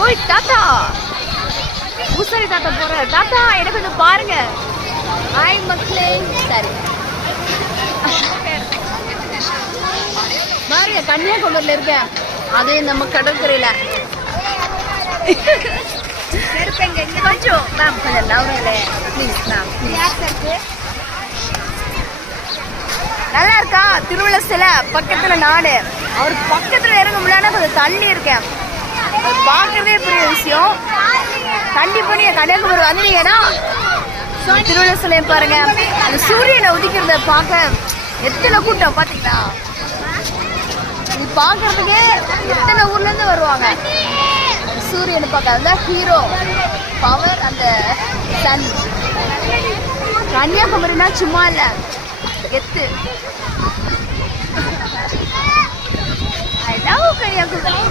ஓய் தாத்தா, பூசாரி தாத்தா போற. தாத்தா எனக்கு கொஞ்சம் பாருங்க. ஹாய் மக்களே. சரி பாருங்க, கன்னியாகுமரியில இருக்கேன். அது நம்ம கடற்கரையில. கொஞ்சம் மேம் கொஞ்சம் நவரல ப்ளீஸ் மேம். நல்லா இருக்கா? திருவிழா சிலை பக்கத்துல நாடு. அவர் பக்கத்துல இறங்க முடியலன்னா கொஞ்சம் தள்ளி இருக்கேன். அது பார்க்கறதே பெரிய விஷயம். கண்டிப்பா நீங்க கன்னியாகுமரி வந்தீங்கன்னா திருவிழா சிலையை பாருங்க. அந்த சூரியனை உதிக்கிறத பார்க்க எத்தனை கூட்டம் பாத்தீங்களா? இது பார்க்கறதுக்கே எத்தனை ஊர்ல இருந்து வருவாங்க சூரியனை பார்க்க. அதுதான் ஹீரோ பவர், அந்த சன். கன்னியாகுமரினா சும்மா இல்ல, கெத்து. I love Kanyakumari.